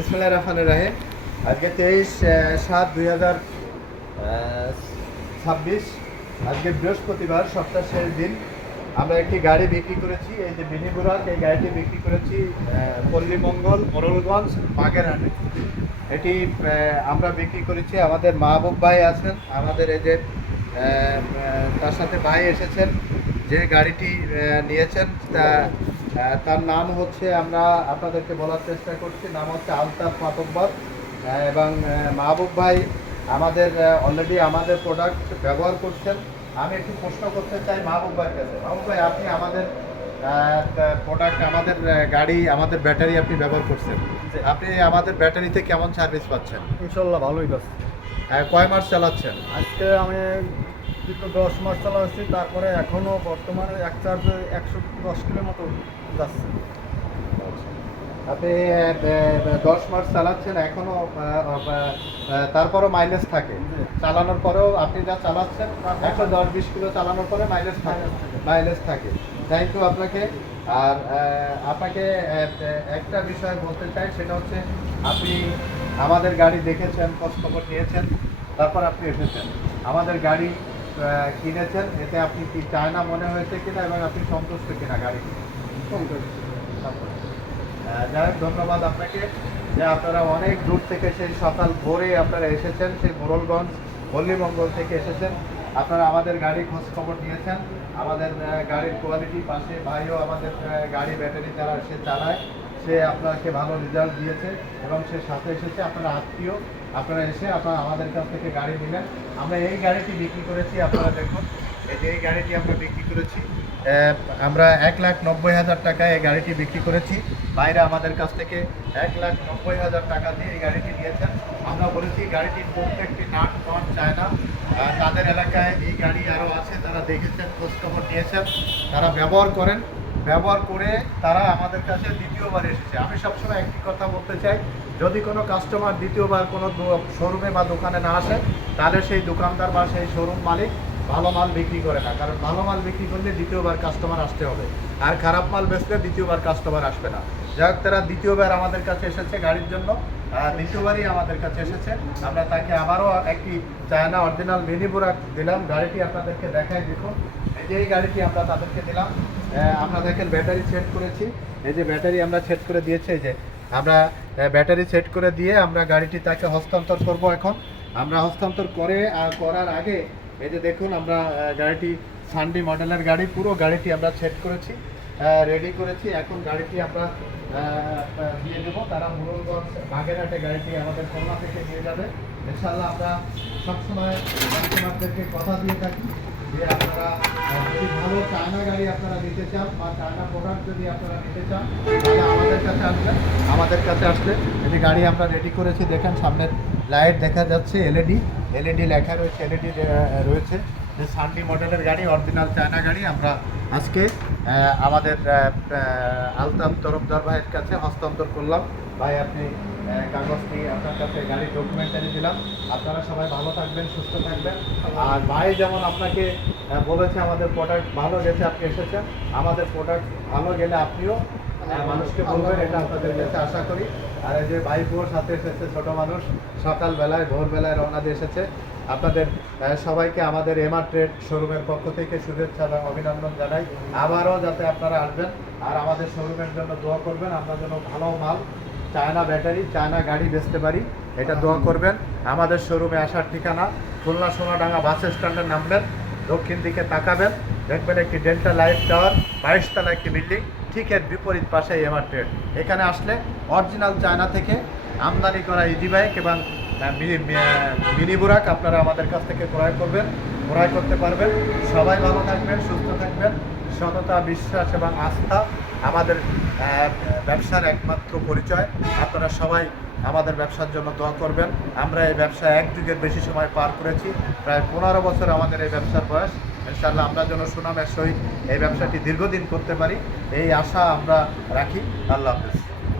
বিসমিল্লাহির রহমানির রহিম। আজকে 23/7/2026। আজকে বৃহস্পতিবার, সপ্তাহ শেষ দিন। আমরা একটি গাড়ি বিক্রি করেছি, এই যে মিনি বুরাক। এই গাড়িটি বিক্রি করেছি পল্লীমঙ্গল, মোড়লগঞ্জ, বাগেরহাটে। এটি আমরা বিক্রি করেছি। আমাদের মাহবুব ভাই আছেন, আমাদের এই যে তার সাথে ভাই এসেছেন যে গাড়িটি নিয়েছেন। তার নাম হচ্ছে, আমরা আপনাদেরকে বলার চেষ্টা করছি, নাম হচ্ছে আলতাফ মাতব্বর। এবং মাহবুব ভাই আমাদের অলরেডি আমাদের প্রোডাক্ট ব্যবহার করছেন। আমি একটু প্রশ্ন করতে চাই মাহবুব ভাইয়ের কাছে। মাহবুব ভাই, আপনি আমাদের প্রোডাক্ট, আমাদের গাড়ি, আমাদের ব্যাটারি আপনি ব্যবহার করছেন। আপনি আমাদের ব্যাটারিতে কেমন সার্ভিস পাচ্ছেন? ইনশাল্লাহ ভালোই পাচ্ছি। কয় মাস চালাচ্ছেন? আজকে আমি দীর্ঘ 10 মাস চালাচ্ছি, তারপরে এখনও বর্তমানে এক চার্জে 110 কিলোর মতো যাচ্ছে। আপনি 10 মাস চালাচ্ছেন এখনো, তারপরও মাইলেজ থাকে? চালানোর পরেও আপনি যা চালাচ্ছেন 110-20 কিলো চালানোর পরে মাইলেজ থাকে। থ্যাংক ইউ আপনাকে। আর আপনাকে একটা বিষয় বলতে চাই, সেটা হচ্ছে আপনি আমাদের গাড়ি দেখেছেন, খোঁজখবর নিয়েছেন, তারপর আপনি এসেছেন আমাদের গাড়ি কিনেছেন। এতে আপনি কি চায়না মনে হয়েছে কিনা এবং আপনি সন্তুষ্ট কিনা গাড়ি? যাই হোক, ধন্যবাদ আপনাকে যে আপনারা অনেক দূর থেকে, সেই সকাল ভোরে আপনারা এসেছেন, সেই মোড়লগঞ্জ, পল্লীমঙ্গল থেকে এসেছেন। আপনারা আমাদের গাড়ি খোঁজ খবর নিয়েছেন, আমাদের গাড়ির কোয়ালিটি। পাশে ভাইও আমাদের গাড়ি ব্যাটারি যারা সে চালায়, সে আপনাকে ভালো রেজাল্ট দিয়েছে এবং সে সাথে এসেছে। আপনারা আত্মীয়, আপনারা এসে আপনারা আমাদের কাছ থেকে গাড়ি নিলেন। আমরা এই গাড়িটি বিক্রি করেছি, আপনারা দেখুন, এই যে এই গাড়িটি আমরা বিক্রি করেছি। আমরা 1,90,000 টাকায় এই গাড়িটি বিক্রি করেছি। বাইরে আমাদের কাছ থেকে 1,90,000 টাকা দিয়ে এই গাড়িটি নিয়েছেন। আমরা বলেছি গাড়িটির প্রত্যেকটি নাট নট চায়না। তাদের এলাকায় এই গাড়ি আরও আছে, তারা দেখেছেন, খোঁজখবর নিয়েছেন, তারা ব্যবহার করে তারা আমাদের কাছে দ্বিতীয়বার এসেছে। আমি সবসময় একটি কথা বলতে চাই, যদি কোনো কাস্টমার দ্বিতীয়বার কোনো শোরুমে বা দোকানে না আসে, তাহলে সেই দোকানদার বা সেই শোরুম মালিক ভালো মাল বিক্রি করে না। কারণ ভালো মাল বিক্রি করলে দ্বিতীয়বার কাস্টমার আসতে হবে, আর খারাপ মাল বেচলে দ্বিতীয়বার কাস্টমার আসবে না। যাই হোক, তারা দ্বিতীয়বার আমাদের কাছে এসেছে গাড়ির জন্য, দ্বিতীয়বারই আমাদের কাছে এসেছে। আমরা তাকে আবারও একটি চায়না অরিজিনাল মিনি বুরাক দিলাম। গাড়িটি আপনাদেরকে দেখাই, দেখুন, এই যে এই গাড়িটি আমরা তাদেরকে দিলাম। আমরা দেখেন ব্যাটারি সেট করেছি, এই যে ব্যাটারি আমরা সেট করে দিয়েছি। এই যে আমরা ব্যাটারি সেট করে দিয়ে আমরা গাড়িটি তাকে হস্তান্তর করব। এখন আমরা হস্তান্তর করার আগে এই যে দেখুন, আমরা গাড়িটি সানডি মডেলের গাড়ি, পুরো গাড়িটি আমরা সেট করেছি, রেডি করেছি। এখন গাড়িটি আমরা দিয়ে দেবো। তারা মোড়লগঞ্জ, বাগেরহাটে গাড়িটি আমাদের খুলনা থেকে নিয়ে যাবে ইনশাল্লাহ। আমরা সবসময় কাস্টমারদেরকে কথা দিয়ে থাকি যে আপনারা যদি ভালো চায়না গাড়ি আপনারা নিতে চান বা চায়না প্রোডাক্ট যদি আপনারা নিতে চান, তাহলে আমাদের কাছে আসবেন। আমাদের কাছে আসলে এই গাড়ি আমরা রেডি করেছি, দেখেন সামনের লাইট দেখা যাচ্ছে, এলইডি লেখা রয়েছে, এলইডি রয়েছে। যে সানডি মডেলের গাড়ি, অরিজিনাল চায়না গাড়ি, আমরা আজকে আমাদের আলতাফ তরফদার ভাইয়ের কাছে হস্তান্তর করলাম। ভাই, আপনি কাগজ নিয়ে আপনার কাছে গাড়ি ডকুমেন্টারি দিলাম। আপনারা সবাই ভালো থাকবেন, সুস্থ থাকবেন। আর ভাই যেমন আপনাকে বলেছে আমাদের প্রোডাক্ট ভালো গেছে, আপনি এসেছেন, আমাদের প্রোডাক্ট ভালো গেলে আপনিও মানুষকে বলবেন, এটা আপনাদের কাছে আশা করি। আর এই যে ভাইপুর সাথে এসেছে, ছোট মানুষ, সকালবেলায় ভোরবেলায় রওনা দিয়ে এসেছে। আপনাদের সবাইকে আমাদের এমআর ট্রেড শোরুমের পক্ষ থেকে শুভেচ্ছা এবং অভিনন্দন জানাই। আবারও যাতে আপনারা আসবেন আর আমাদের শোরুমের জন্য দোয়া করবেন, আমরা যেন ভালো মাল, চায়না ব্যাটারি, চায়না গাড়ি বেচতে পারি, এটা দোয়া করবেন। আমাদের শোরুমে আসার ঠিকানা খুলনা সোনাডাঙ্গা বাস স্ট্যান্ডে নামবেন, দক্ষিণ দিকে তাকাবেন, দেখবেন একটি ডেল্টা লাইফ টাওয়ার, 22 তলা একটি বিল্ডিং, ঠিক এর বিপরীত পাশে এমআর ট্রেড। এখানে আসলে অরিজিনাল চায়না থেকে আমদানি করা ইজি বাইক এবং মিনি বুরাক আপনারা আমাদের কাছ থেকে ক্রয় করতে পারবেন। সবাই ভালো থাকবেন, সুস্থ থাকবেন। সততা, বিশ্বাস এবং আস্থা আমাদের ব্যবসার একমাত্র পরিচয়। আপনারা সবাই আমাদের ব্যবসার জন্য দোয়া করবেন। আমরা এই ব্যবসায় 1 যুগের বেশি সময় পার করেছি, প্রায় 15 বছর আমাদের এই ব্যবসার বয়স। ইনশাআল্লাহ আমরা যেন সুনামের সহিত এই ব্যবসাটি দীর্ঘদিন করতে পারি, এই আশা আমরা রাখি। আল্লাহ হাফেজ।